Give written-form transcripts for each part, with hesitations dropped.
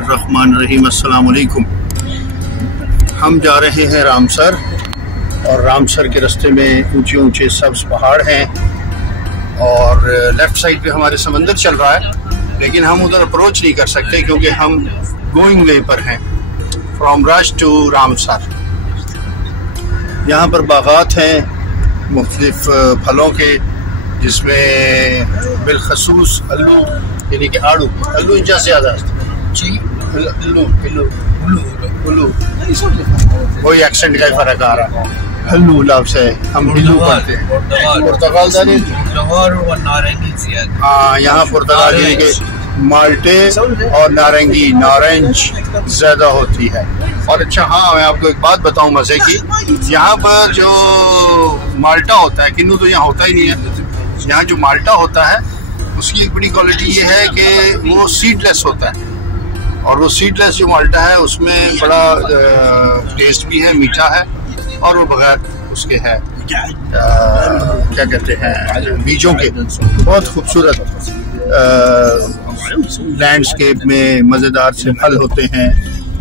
बिस्मिल्लाहिर्रहमानिर्रहीम। अस्सलाम वालेकुम। हम जा रहे हैं रामसर और रामसर के रास्ते में ऊंचे ऊंचे सब्ज पहाड़ हैं और लेफ़्ट साइड पे हमारे समंदर चल रहा है, लेकिन हम उधर अप्रोच नहीं कर सकते क्योंकि हम गोइंग वे पर हैं फ्रॉम रश टू रामसर। यहाँ पर बागात हैं मुख्तलिफ फलों के, जिसमें बिलखसूस अल्लू यानी कि आड़ू इंचा से ज़्यादा जी उल्लू वही एक्सेंट का फ़र्क आ रहा है। हल्लू लफ्ज़ है, हम हिल्लू पढ़ते हैं। पुर्तगाल हाँ, यहाँ पुर्तगाली के माल्टे और नारंगी नारंज ज़्यादा होती है। और अच्छा हाँ, मैं आपको एक बात बताऊँ मज़े की, यहाँ पर जो माल्टा होता है, किन्नू तो यहाँ होता ही नहीं है। यहाँ जो माल्टा होता है उसकी एक बड़ी क्वालिटी ये है कि वो सीडलेस होता है, और वो सीडलेस जो माल्टा है उसमें बड़ा टेस्ट भी है, मीठा है, और वो बगैर उसके है क्या कहते हैं बीजों के। बहुत खूबसूरत लैंडस्केप में मज़ेदार से फल होते हैं।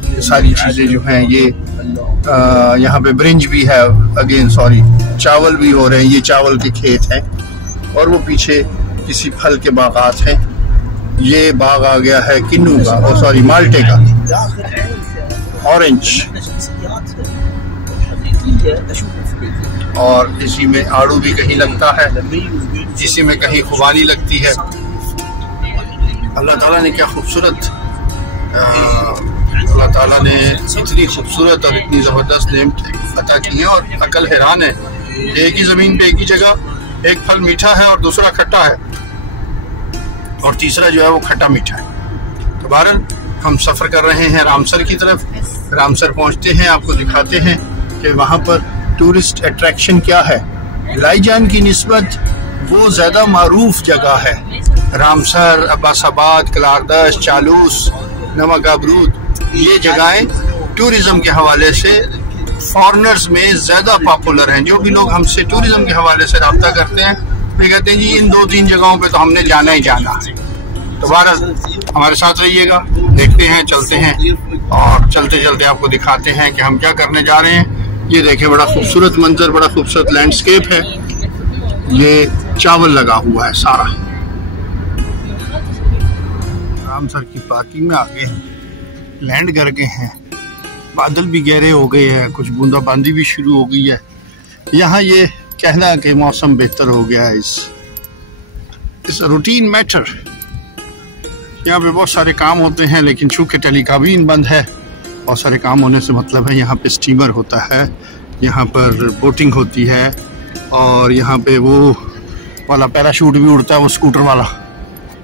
ये सारी चीज़ें जो हैं ये यहाँ पे ब्रिंज भी है, चावल भी हो रहे हैं, ये चावल के खेत हैं, और वो पीछे किसी फल के बागात हैं। ये बाग आ गया है किन्नू का, और माल्टे का, ऑरेंज, और इसी में आड़ू भी कहीं लगता है, इसी में कहीं खुबानी लगती है। अल्लाह ताला ने क्या खूबसूरत, अल्लाह ताला ने इतनी खूबसूरत और इतनी ज़बरदस्त नेमत अता की है, और अकल हैरान है। एक ही ज़मीन पे एक ही जगह एक फल मीठा है और दूसरा खट्टा है, और तीसरा जो है वो खट्टा मीठा है। तो बहरहाल हम सफ़र कर रहे हैं रामसर की तरफ। रामसर पहुंचते हैं, आपको दिखाते हैं कि वहाँ पर टूरिस्ट अट्रैक्शन क्या है। लाईजान की निस्बत वो ज़्यादा मारूफ जगह है। रामसर, अब्बासाबाद, कलारदश, चालूस, नमक आबरूद, ये जगहें टूरिज़म के हवाले से फॉरेनर्स में ज़्यादा पॉपुलर हैं। जो भी लोग हमसे टूरिज़म के हवाले से रब्ता करते हैं वे कहते हैं जी इन 2-3 जगहों पे तो हमने जाना ही जाना। तो बहरहाल हमारे साथ रहिएगा, देखते हैं, चलते हैं, और चलते चलते आपको दिखाते हैं कि हम क्या करने जा रहे हैं। ये देखें, बड़ा खूबसूरत मंजर, बड़ा खूबसूरत लैंडस्केप है। ये चावल लगा हुआ है सारा। रामसर की पार्किंग में आगे हैं, लैंड कर गए हैं, बादल भी गहरे हो गए हैं, कुछ बूंदाबांदी भी शुरू हो गई है। यहाँ ये कहना कि मौसम बेहतर हो गया है, इस रूटीन मैटर। यहाँ पे बहुत सारे काम होते हैं, लेकिन चूँकि टेलीकाबीन बंद है, बहुत सारे काम होने से मतलब है यहाँ पे स्टीमर होता है, यहाँ पर बोटिंग होती है, और यहाँ पे वो वाला पैराशूट भी उड़ता है, वो स्कूटर वाला,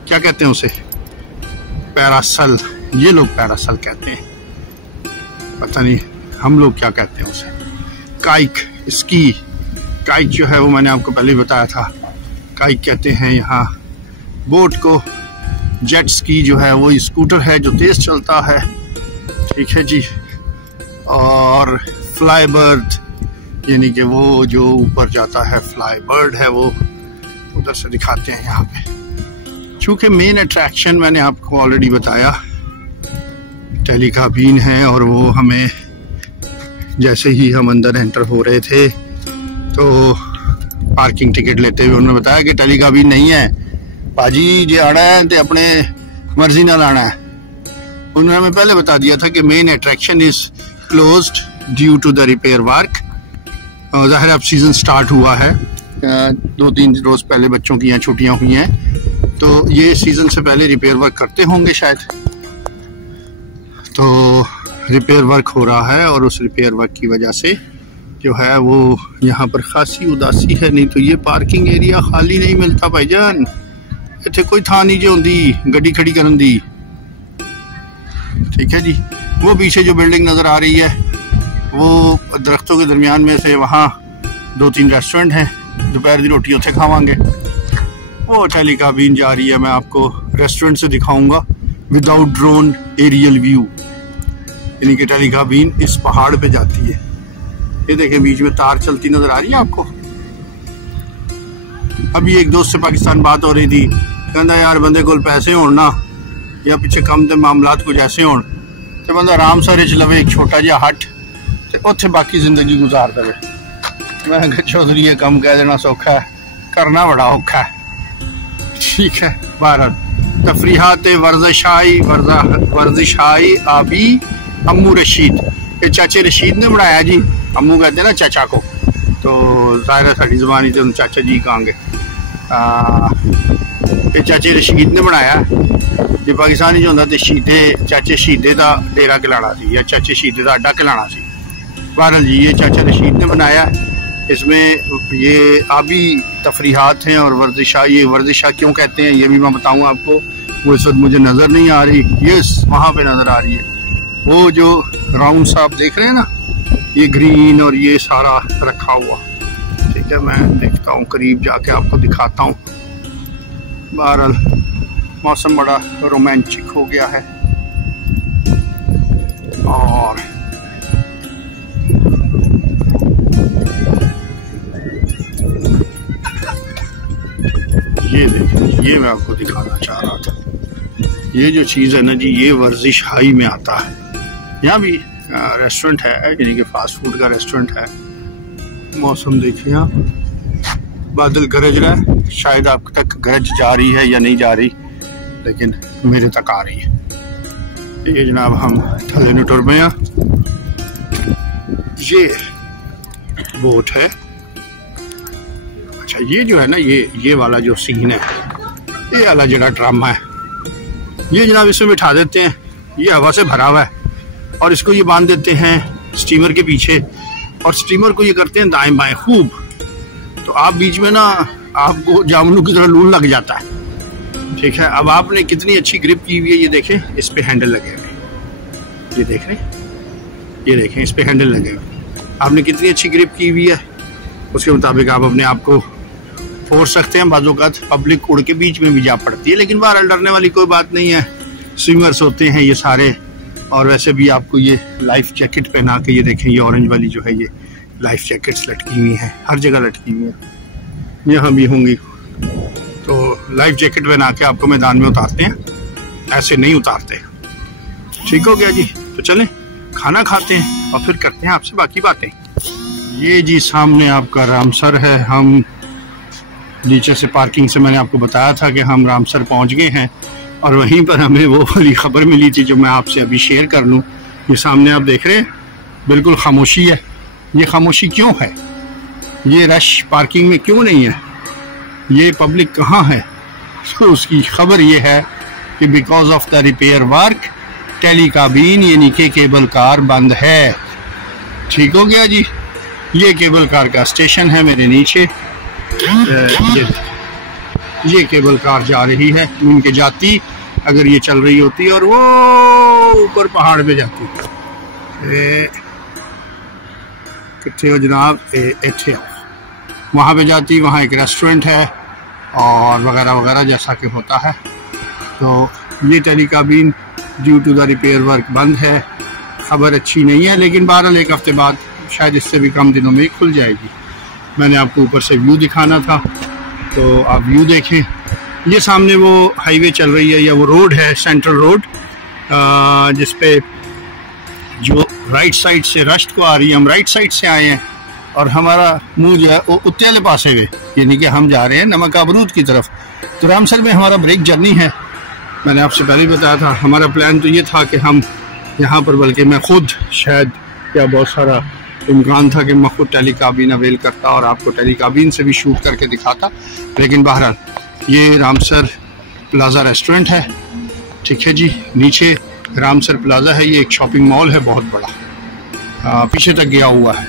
क्या कहते हैं उसे, पैरासल। ये लोग पैरासल कहते हैं, पता नहीं हम लोग क्या कहते हैं उसे। काइक, स्की, काइक जो है वो मैंने आपको पहले ही बताया था, काइक कहते हैं यहाँ बोट को। जेट स्की जो है वो स्कूटर है जो तेज चलता है, ठीक है जी। और फ्लाई बर्ड यानी कि वो जो ऊपर जाता है, फ्लाई बर्ड है वो, उधर से दिखाते हैं यहाँ पे। चूँकि मेन अट्रैक्शन मैंने आपको ऑलरेडी बताया, टेलीकाबीन है, और वो हमें जैसे ही हम अंदर एंटर हो रहे थे तो पार्किंग टिकट लेते हुए उन्होंने बताया कि टेलीकाबीन नहीं है पाजी, जे आना है तो अपने मर्जी ना लाना है। उन्होंने हमें पहले बता दिया था कि main attraction is closed due to the repair work. ज़ाहिर अब सीज़न स्टार्ट हुआ है, 2-3 रोज़ पहले बच्चों की यहाँ छुट्टियाँ हुई हैं, तो ये सीज़न से पहले रिपेयर वर्क करते होंगे शायद। तो रिपेयर वर्क हो रहा है, और उस रिपेयर वर्क की वजह से जो है वो यहाँ पर खासी उदासी है। नहीं तो ये पार्किंग एरिया खाली नहीं मिलता भाईजान, इतने कोई था नहीं जो होंगी गड्डी खड़ी करन दी, ठीक है जी। वो पीछे जो बिल्डिंग नज़र आ रही है वो दरख्तों के दरमियान में से, वहाँ 2-3 रेस्टोरेंट हैं, दोपहर की रोटी उत्थे खावांगे। वो टेलीकाबीन जा रही है, मैं आपको रेस्टोरेंट से दिखाऊंगा विदाउट ड्रोन एरियल व्यू, यानी कि टेलीकाबीन इस पहाड़ पे जाती है। ये देखें, बीच में तार चलती नजर आ रही है आपको। अभी एक दोस्त से पाकिस्तान बात हो रही थी, कहता यार बंदे को पैसे हो ना या पिछे कम के मामलात कुछ ऐसे हो तो बंदा आराम से रिच लवे एक छोटा जिहा हट तो उत्थे बाकी जिंदगी गुजार दे। मैं चौधरी ये कम कह देना सौखा है, करना बड़ा औखा है। ठीक है, बहरहाल तफरीहात वर्जिशाई आबी अम्मू रशीद, ये चाचे रशीद ने बनाया जी। अम्मू कहते हैं ना चाचा को, तो ज़ाहिर है साड़ी ज़बानी तो चाचा जी कहेंगे। ये चाचे रशीद ने बनाया जे पाकिस्तानी जो होंदा ते शीदे चाचे शीदे का डेरा खिलाना सी या चाचे शीदे का अड्डा खिलाना सी। बहरहाल जी ये चाचा रशीद ने बनाया। इसमें ये आबी तफरीहात हैं और वर्जिशा, ये वर्जिशा क्यों कहते हैं ये भी मैं बताऊंगा आपको। वो इस वक्त मुझे नज़र नहीं आ रही, ये वहाँ पे नज़र आ रही है। वो जो राउंड सा आप देख रहे हैं ना, ये ग्रीन और ये सारा रखा हुआ। ठीक है, मैं देखता हूँ करीब जाके आपको दिखाता हूँ। बहरहाल मौसम बड़ा रोमांचिक हो गया है। और ये देखिए, ये मैं आपको दिखाना चाह रहा था। ये जो चीज़ है ना जी, ये वर्जिश हाई में आता है। यहाँ भी रेस्टोरेंट है, यानी कि फास्ट फूड का रेस्टोरेंट है। मौसम देखिए आप, बादल गरज रहा है, शायद आप तक गरज जा रही है या नहीं जा रही, लेकिन मेरे तक आ रही है। ये जनाब हम थले न टुर पे, ये बोट है। अच्छा, ये जो है ना, ये वाला जो सीन है, ये वाला जरा ड्रामा है, ये जनाब इसमें बिठा देते हैं। ये हवा से भरा हुआ है और इसको ये बांध देते हैं स्टीमर के पीछे, और स्टीमर को ये करते हैं दाएं बाएं खूब। तो आप बीच में ना आपको जामुनों की तरह लून लग जाता है। ठीक है, अब आपने कितनी अच्छी ग्रिप की हुई है, ये देखें, इस पे हैंडल लगे हुए, ये देख रहे हैं, ये देखें, इस पे हैंडल लगे हुए। आपने कितनी अच्छी ग्रिप की हुई है, उसके मुताबिक आप अपने आप को फोड़ सकते हैं। बाज़ औक़ात पब्लिक उड़ के बीच में भी जा पड़ती है, लेकिन बहरहाल डरने वाली कोई बात नहीं है। स्विमर्स होते हैं ये सारे, और वैसे भी आपको ये लाइफ जैकेट पहना के, ये देखें, ये ऑरेंज वाली जो है ये लाइफ जैकेट्स लटकी हुई हैं, हर जगह लटकी हुई हैं, यहाँ भी होंगी। तो लाइफ जैकेट पहना के आपको मैदान में उतारते हैं, ऐसे नहीं उतारते। ठीक हो गया जी, तो चलें खाना खाते हैं और फिर करते हैं आपसे बाकी बातें। ये जी सामने आपका रामसर है। हम नीचे से पार्किंग से मैंने आपको बताया था कि हम रामसर पहुंच गए हैं, और वहीं पर हमें वो वाली खबर मिली थी जो मैं आपसे अभी शेयर कर लूँ। ये सामने आप देख रहे हैं, बिल्कुल खामोशी है। ये खामोशी क्यों है? ये रश पार्किंग में क्यों नहीं है? ये पब्लिक कहाँ है? तो उसकी खबर ये है कि because of the repair work telecabin यानी कि केबल कार बंद है। ठीक हो गया जी। ये केबल कार का स्टेशन है मेरे नीचे। ये केबल कार जा रही है, इनके जाती अगर ये चल रही होती और वो ऊपर पहाड़ पे जाती। कितने हो जनाब? इतने वहाँ पे जाती, वहाँ एक रेस्टोरेंट है और वगैरह वगैरह जैसा कि होता है। तो ये telecabin due to the repair work बंद है। खबर अच्छी नहीं है, लेकिन बहरहाल एक हफ्ते बाद शायद इससे भी कम दिनों में खुल जाएगी। मैंने आपको ऊपर से व्यू दिखाना था, तो आप व्यू देखें। ये सामने वो हाईवे चल रही है या वो रोड है, सेंट्रल रोड, जिस पे जो राइट साइड से रश्त को आ रही है। हम राइट साइड से आए हैं और हमारा मुंह जो है वो उत्ते वाले पासे गए, यानी कि हम जा रहे हैं नमक आबरूद की तरफ। तो रामसर में हमारा ब्रेक जर्नी है। मैंने आपसे पहले ही बताया था, हमारा प्लान तो ये था कि हम यहाँ पर, बल्कि मैं खुद शायद, या बहुत सारा इम्कान था कि मैं खुद टेलीकाबीन अवेल करता और आपको टेलीकाबीन से भी शूट करके दिखाता। लेकिन बहरहाल ये रामसर प्लाजा रेस्टोरेंट है। ठीक है जी, नीचे रामसर प्लाजा है, ये एक शॉपिंग मॉल है बहुत बड़ा, पीछे तक गया हुआ है।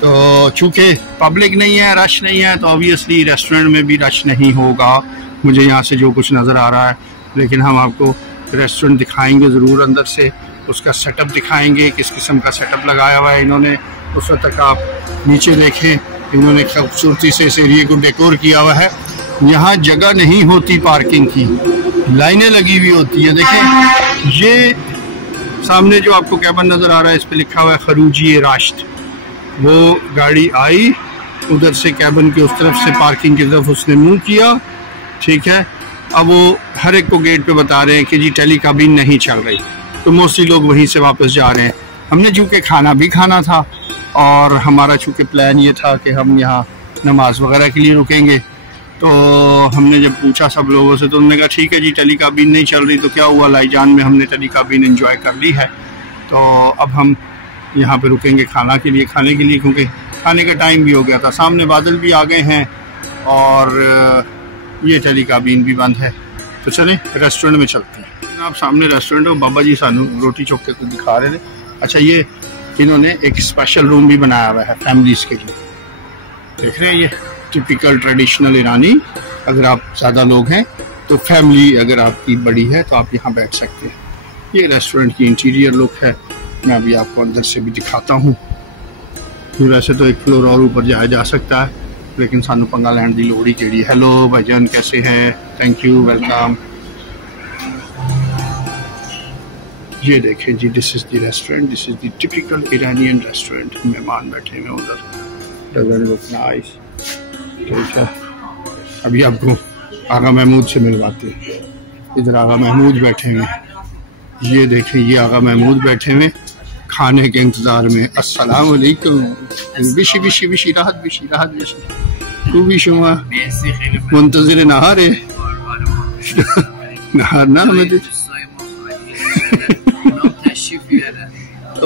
तो चूँकि पब्लिक नहीं है, रश नहीं है, तो ऑब्वियसली रेस्टोरेंट में भी रश नहीं होगा, मुझे यहाँ से जो कुछ नज़र आ रहा है। लेकिन हम आपको रेस्टोरेंट दिखाएंगे ज़रूर, अंदर से उसका सेटअप दिखाएंगे, किस किस्म का सेटअप लगाया हुआ है इन्होंने। उस वक्त तक आप नीचे देखें, इन्होंने खूबसूरती से इस एरिए को डेकोर किया हुआ है। यहाँ जगह नहीं होती पार्किंग की, लाइनें लगी हुई होती है। देखें, ये सामने जो आपको कैबन नज़र आ रहा है, इस पर लिखा हुआ है खरूजी राश्त। वो गाड़ी आई उधर से कैबन के उस तरफ से, पार्किंग की तरफ उसने मुँह किया, ठीक है, अब वो हर एक को गेट पे बता रहे हैं कि जी टेली काबीन नहीं चल रही, तो मोस्टली लोग वहीं से वापस जा रहे हैं। हमने चूँकि खाना भी खाना था और हमारा चूँकि प्लान ये था कि हम यहाँ नमाज वगैरह के लिए रुकेंगे, तो हमने जब पूछा सब लोगों से तो उन्होंने कहा ठीक है जी टेली काबीन नहीं चल रही, तो क्या हुआ लाईजान में हमने टेली काबीन एंजॉय कर ली है, तो अब हम यहाँ पे रुकेंगे खाने के लिए क्योंकि खाने का टाइम भी हो गया था। सामने बादल भी आ गए हैं और ये टेली काबीन भी बंद है, तो चलें रेस्टोरेंट में चलते हैं। आप सामने रेस्टोरेंट हो, बाबा जी सानू रोटी चौक के कुछ दिखा रहे थे। अच्छा, ये इन्होंने एक स्पेशल रूम भी बनाया हुआ है फैमिलीज़ के लिए, देख रहे हैं, ये टिपिकल ट्रेडिशनल ईरानी। अगर आप ज़्यादा लोग हैं तो फैमिली अगर आपकी बड़ी है तो आप यहाँ बैठ सकते हैं। ये रेस्टोरेंट की इंटीरियर लुक है, मैं अभी आपको अंदर से भी दिखाता हूँ। वैसे तो एक फ्लोर और ऊपर जाया जा सकता है, लेकिन सानू पंगा लैंड की लोड़ ही केड़ी। हेलो भाईजान, कैसे हैं? Thank you, welcome. ये देखें जी, this is the restaurant, this is the typical Iranian restaurant. मेहमान बैठे हुए उधर, डजंट लुक नाइस। ठीक है, अभी आपको आगा महमूद से मिलवाते हैं। इधर आगा महमूद बैठे हुए, ये देखें, ये आगा महमूद बैठे हुए खाने के इंतजार में। अस्सलाम वालेकुम, बिशी बिशी बिशी राहत बिशी राहत बिशी खूबी शुमा मुंतज़िर नहार है नहार ना हमें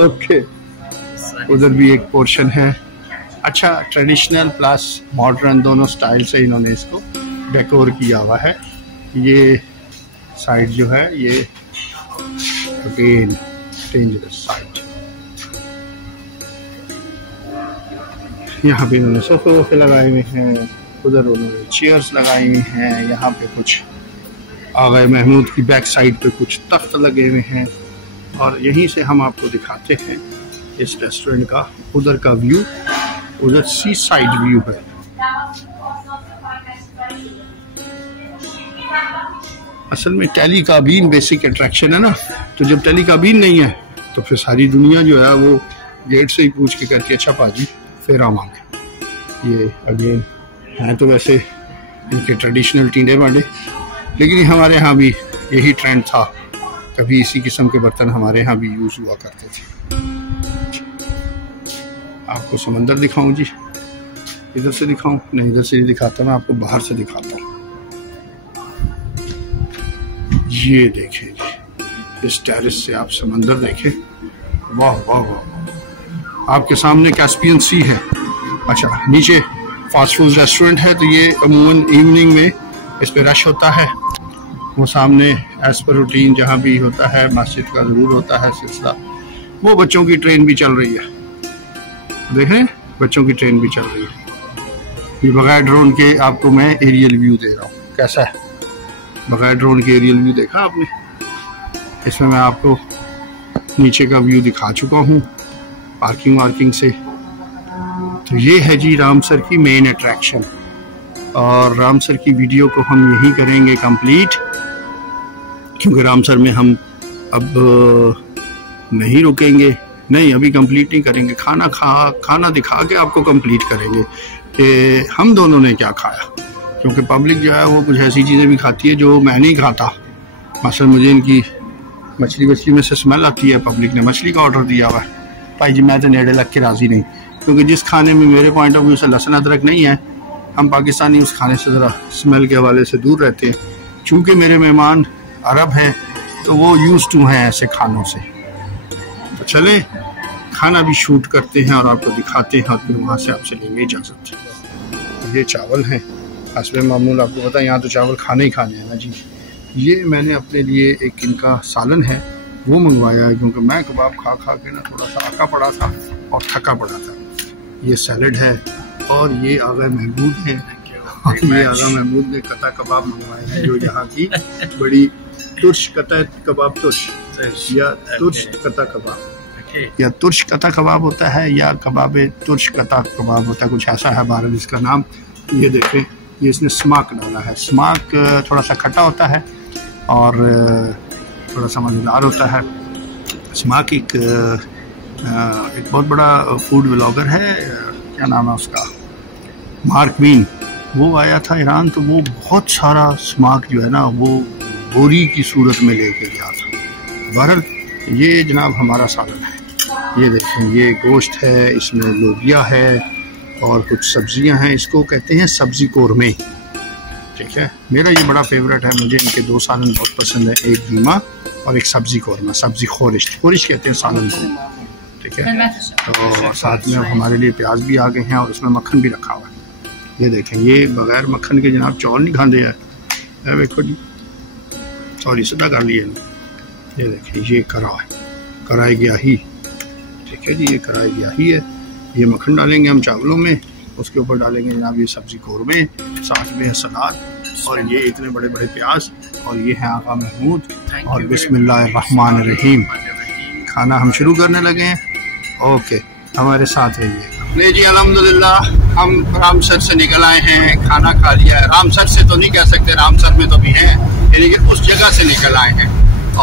ओके। उधर भी एक पोर्शन है। अच्छा, ट्रेडिशनल प्लस मॉडर्न दोनों स्टाइल से इन्होंने इसको डेकोर किया हुआ है। ये साइड जो है ये अगेन डेंजरस साइड। यहाँ पे इन्होंने सोफे लगाए हुए हैं, उधर उन्होंने चेयर्स लगाई हुई हैं। यहाँ पे कुछ आगा महमूद की बैक साइड पे कुछ तख्त लगे हुए हैं और यहीं से हम आपको दिखाते हैं इस रेस्टोरेंट का उधर का व्यू। उधर सी साइड व्यू है। असल में टेली काबीन बेसिक अट्रैक्शन है ना, तो जब टेली काबीन नहीं है तो फिर सारी दुनिया जो है वो गेट से ही पूछ के करके अच्छा पाजी फिर आवांगे। ये अगेन हैं तो वैसे इनके ट्रेडिशनल टींडे बांडे, लेकिन हमारे यहाँ भी यही ट्रेंड था, कभी इसी किस्म के बर्तन हमारे यहाँ भी यूज हुआ करते थे। आपको समंदर दिखाऊं जी? इधर से दिखाऊं? नहीं, इधर से नहीं दिखाता, मैं आपको बाहर से दिखाता हूँ। ये देखें जी, इस टेरेस से आप समंदर देखें। वाह वाह वाह, आपके सामने कैस्पियन सी है। अच्छा, नीचे फास्ट फूड रेस्टोरेंट है, तो ये अमूमन इवनिंग में इस पे रश होता है। वो सामने एज पर रूटीन जहाँ भी होता है मस्जिद का ज़रूर होता है सिलसिला। वो बच्चों की ट्रेन भी चल रही है, देखें, बच्चों की ट्रेन भी चल रही है। ये बगैर ड्रोन के आपको मैं एरियल व्यू दे रहा हूँ, कैसा है? बगैर ड्रोन के एरियल व्यू देखा आपने? इसमें मैं आपको नीचे का व्यू दिखा चुका हूँ पार्किंग से। तो ये है जी रामसर की मेन अट्रैक्शन, और रामसर की वीडियो को हम यही करेंगे कंप्लीट, क्योंकि रामसर में हम अब नहीं रुकेंगे। नहीं, अभी कंप्लीट नहीं करेंगे, खाना दिखा के आपको कंप्लीट करेंगे कि हम दोनों ने क्या खाया, क्योंकि पब्लिक जो है वो कुछ ऐसी चीज़ें भी खाती है जो मैं नहीं खाता। मसलन मुझे इनकी मछली में से स्मेल आती है, पब्लिक ने मछली का ऑर्डर दिया हुआ है। भाई जी मैं तो नेड़े लग के राज़ी नहीं, क्योंकि जिस खाने में मेरे पॉइंट ऑफ व्यू से लहसुन अदरक नहीं है, हम पाकिस्तानी उस खाने से ज़रा स्मेल के हवाले से दूर रहते हैं। चूँकि मेरे मेहमान अरब हैं तो वो यूज़ टू हैं ऐसे खानों से। तो चले खाना भी शूट करते हैं और आपको दिखाते हैं, और फिर वहाँ से आपसे लेंगे इजाज़त। ये चावल हैं, हस्बे मामूल आपको पता है यहाँ तो चावल खाने ही खाने हैं ना जी। ये मैंने अपने लिए एक इनका सालन है वो मंगवाया है, क्योंकि मैं कबाब खा के ना थोड़ा सा आका पड़ा था और थका पड़ा था। ये सैलड है, और ये आगा महमूद है, और ये आगा महमूद ने कता कबाब मंगवाए हैं, जो यहाँ की बड़ी तुर्श कता कबाब, तुर्श या तुर्श कता कबाब, या तुर्श कता कबाब होता है या कबाब तुर्श कता कबाब होता है, कुछ ऐसा है भारत इसका नाम। ये देखें, ये इसने स्माक डाला है। स्माक थोड़ा सा खट्टा होता है और थोड़ा सा मज़ेदार होता है। स्माक एक बहुत बड़ा फूड व्लॉगर है, क्या नाम है उसका, मार्क वीन। वो आया था ईरान, तो वो बहुत सारा स्माक जो है ना वो बोरी की सूरत में लेके गया था। बहरहाल ये जनाब हमारा सालन है। ये देखें, ये गोश्त है, इसमें लोबिया है और कुछ सब्जियां हैं। इसको कहते हैं सब्जी कोरमे, ठीक है। मेरा ये बड़ा फेवरेट है, मुझे इनके दो सालन बहुत पसंद है, एक कीमा और एक सब्जी कोरमा, सब्जी खोरिश कहते हैं सालन को, ठीक है। तो साथ में हमारे लिए प्याज भी आ गए हैं और उसमें मक्खन भी रखा हुआ है। ये देखें, ये बगैर मक्खन के जनाब चौल नहीं खाते हैं। देखो जी, सॉरी सीधा कर लिए। ये देखें, ये कराई ग्याही, ठीक है जी, ये कराई ग्याही है। ये मक्खन डालेंगे हम चावलों में, उसके ऊपर डालेंगे जनाब ये सब्जी कोरमे, साथ में है सलाद और ये इतने बड़े बड़े प्याज। और ये है आका महमूद और बिस्मिल्लाहिर्रहमानिर्रहीम। खाना हम शुरू करने लगे हैं। ओके, हमारे साथ रहिए। नहीं जी, अल्हम्दुलिल्लाह हम रामसर से निकल आए हैं, खाना खा लिया है। रामसर से तो नहीं कह सकते, रामसर में तो भी हैं, लेकिन उस जगह से निकल आए हैं।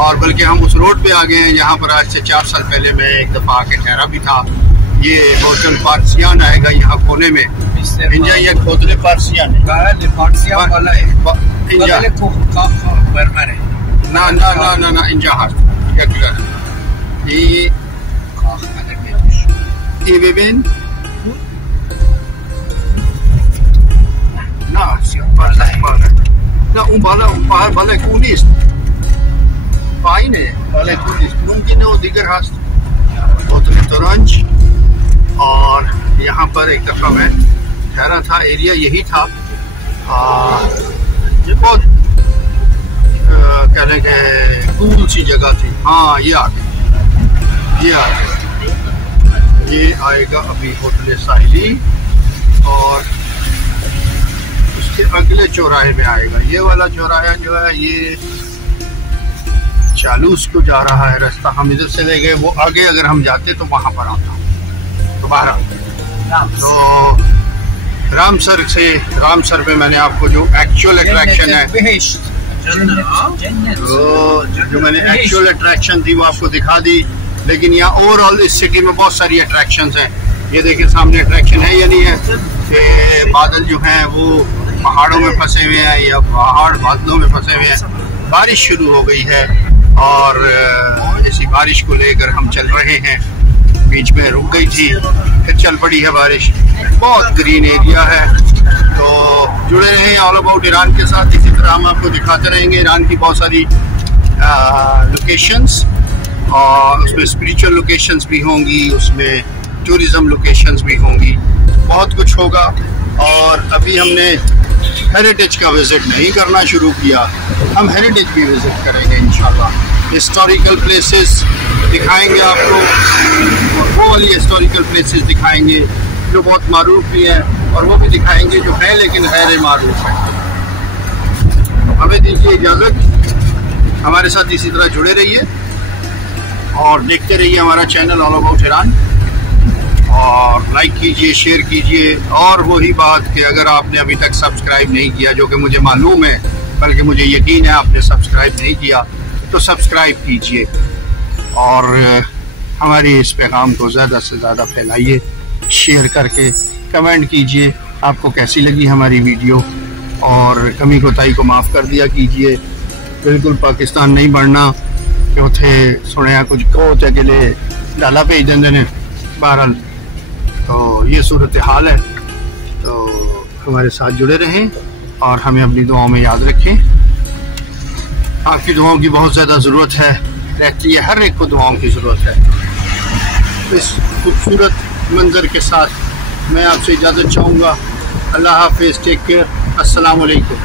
और बल्कि हम उस रोड पे आ गए हैं जहाँ पर आज से 4 साल पहले मैं एक दफ़ा आके ठहरा भी था। ये होटल पारसियान आएगा यहाँ कोने में, इंजा ये खोदले पारसियान वाला है ना ना ना ना ना इंजा हाथ ये बेबेन na balay kunis paine balay kunis mungkin वो दिगर हास्ट होटल तुरंज। और यहाँ पर एक दफ़ा मैं ठहरा था, एरिया यही था। ये बहुत कहने के कूल सी जगह थी। हाँ, ये आ गई, ये आ गई, ये आएगा अभी होटल साहिली और उसके अगले चौराहे में आएगा। ये वाला चौराहा जो है ये चालूस को जा रहा है रास्ता, हम इधर से ले गए, वो आगे अगर हम जाते तो वहां पर आता दोबारा। तो रामसर पे मैंने आपको जो एक्चुअल अट्रैक्शन है, तो जो मैंने एक्चुअल अट्रैक्शन थी वो आपको दिखा दी। लेकिन यहाँ ओवरऑल इस सिटी में बहुत सारी अट्रैक्शंस हैं। ये देखिए सामने अट्रैक्शन है या नहीं है कि बादल जो हैं वो पहाड़ों में फंसे हुए हैं या पहाड़ बादलों में फंसे हुए हैं। बारिश शुरू हो गई है और इसी बारिश को लेकर हम चल रहे हैं। बीच में रुक गई थी, फिर चल पड़ी है बारिश। बहुत ग्रीन एरिया है, तो जुड़े रहें ऑल अबाउट ईरान के साथ। इसी तरह हम आपको दिखाते रहेंगे ईरान की बहुत सारी लोकेशंस, और उसमें स्पिरिचुअल लोकेशंस भी होंगी, उसमें टूरिज्म लोकेशंस भी होंगी, बहुत कुछ होगा। और अभी हमने हेरिटेज का विज़िट नहीं करना शुरू किया, हम हेरिटेज भी विज़िट करेंगे इंशाल्लाह। हिस्टोरिकल प्लेसेस दिखाएंगे आपको, और वो वाली हिस्टोरिकल प्लेसेस दिखाएंगे जो बहुत मारूफ भी है, और वो भी दिखाएंगे जो है लेकिन गैर मारूफ है। हमें दीजिए इजाज़त, हमारे साथ इसी तरह जुड़े रहिए और देखते रहिए हमारा चैनल ऑल अबाउट ईरान, और लाइक कीजिए, शेयर कीजिए। और वही बात कि अगर आपने अभी तक सब्सक्राइब नहीं किया, जो कि मुझे मालूम है, बल्कि मुझे यकीन है आपने सब्सक्राइब नहीं किया, तो सब्सक्राइब कीजिए और हमारी इस पैगाम को ज़्यादा से ज़्यादा फैलाइए, शेयर करके कमेंट कीजिए आपको कैसी लगी हमारी वीडियो, और कमी कोताही को माफ़ कर दिया कीजिए। बिल्कुल पाकिस्तान नहीं बढ़ना कि उथे सुने कुछ कहो तो अगले डाला भेज देंगे ने। बहरहाल तो ये सूरत हाल है, तो हमारे साथ जुड़े रहें और हमें अपनी दुआओं में याद रखें। आपकी दुआओं की बहुत ज़्यादा ज़रूरत है, रहती है, हर एक को दुआओं की ज़रूरत है। इस खूबसूरत मंज़र के साथ मैं आपसे इजाज़त चाहूँगा। अल्लाह हाफ़िज़, टेक केयर, अस्सलाम वालेकुम।